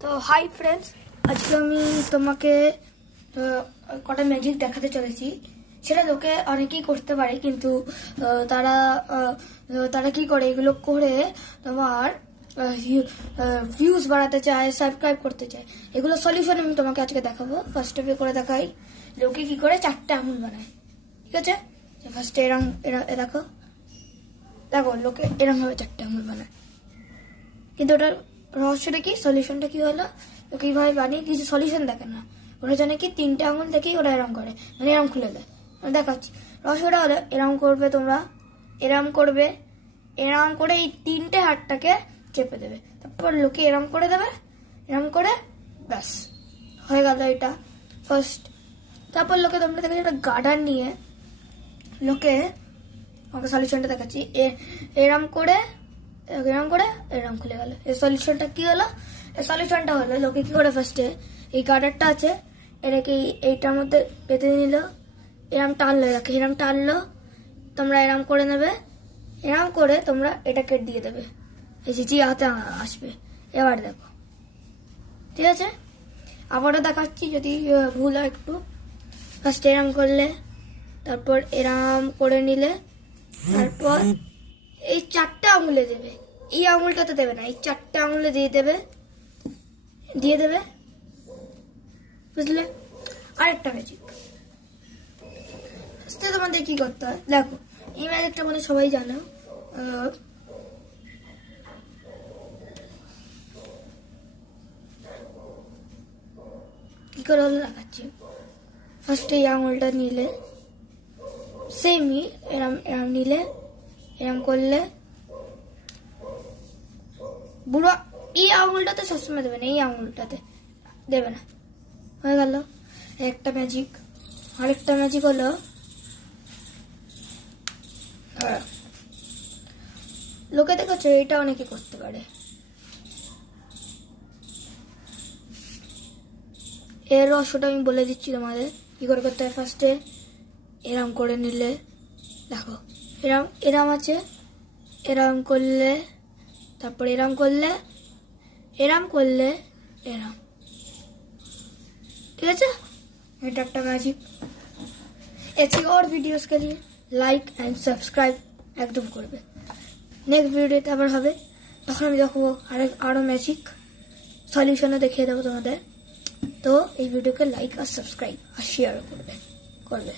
তো hi friends, আজকে আমি তোমাকে কটা ম্যাজিক দেখাতে চলেছি। সেটা লোকে অনেকেই করতে পারে, কিন্তু তারা তারা কি করে, এগুলো করে তোমার ভিউজ বাড়াতে চায়, সাবস্ক্রাইব করতে চায়। এগুলো সলিউশন আমি তোমাকে আজকে দেখাবো। ফার্স্ট স্টেপে করে দেখাই লোকে কি করে 4টে আঙুল বানায়। ঠিক আছে, ফার্স্টে এরম দেখো দেখো লোকে এরম ভাবে 4টে আঙুল বানায়, কিন্তু ওটার রহস্যটা কি, সলিউশনটা কি হলো, লোকে এইভাবে বানিয়ে কিছু সলিউশন দেখে না। ওরা জানে কি 3টে আঙুল থেকেই ওরা এরম করে, মানে এরম খুলে দেয়। আমি দেখাচ্ছি রহস্যটা হলো, এরম করবে তোমরা, এরম করবে, এরম করে এই 3টে হাতটাকে চেপে দেবে, তারপর লোকে এরম করে দেবে, এরম করে, ব্যাস হয়ে গেল এটা ফার্স্ট। তারপর লোকে তোমরা দেখেছো একটা গার্ডার নিয়ে লোকে, আমাকে সলিউশনটা দেখাচ্ছি, এরম করে এরম করে এরম খুলে গেল। এই সলিউশনটা কি হলো, এই সলিউশনটা হলো লোকে কি করে ফার্স্টে এই গার্ডারটা আছে এটাকে এইটার মধ্যে পেতে নিল, এরম টানলো, এটাকে এরম টানলো, তোমরা এরম করে নেবে, এরম করে তোমরা এটাকে দিয়ে দেবে, এই যে হাতে আসবে। এবার দেখো, ঠিক আছে, আবারও দেখাচ্ছি যদি ভুল হয় একটু। ফার্স্ট এরম করলে, তারপর এরম করে নিলে, তারপর এই 4টে আঙুলে দেবে, এই আঙুলটাতে দেবে না, এই 4টে আঙুলে দিয়ে দেবে, বুঝলে। আরেকটা ম্যাজিক, তোমাদের কি করতে হয় দেখো, এই ম্যাজিকটা মানে সবাই জানো। কি করে হলো দেখাচ্ছি। ফার্স্টে এই আঙুলটা নিলে, সেমই এরম এরম নিলে, এরম করলে, বুড়ো এই আঙুলটাতে সবসময় দেবে না, এই আঙুলটাতে দেবে না, হয়ে গেল একটা ম্যাজিক। আরেকটা ম্যাজিক হলো, লোকে দেখেছো এটা অনেকে করতে পারে। এর রহস্যটা আমি বলে দিচ্ছি তোমাদের কি করে করতে হয়। ফার্স্টে এরম করে নিলে, দেখো এরম এরম আছে, এরম করলে, তারপর এরম করলে, এরম করলে, এরম, ঠিক আছে, এটা একটা मैजिक। ऐसे और वीडियोस के लिए लाइक एंड सब्सक्राइब একদম করবে। নেক্সট ভিডিওতে আবার হবে, তখন আমি দেখাবো আরো ম্যাজিক, সলিউশনও দেখিয়ে দেবো তোমাদের। তো এই ভিডিওকে লাইক আর সাবস্ক্রাইব আর শেয়ারও করবে।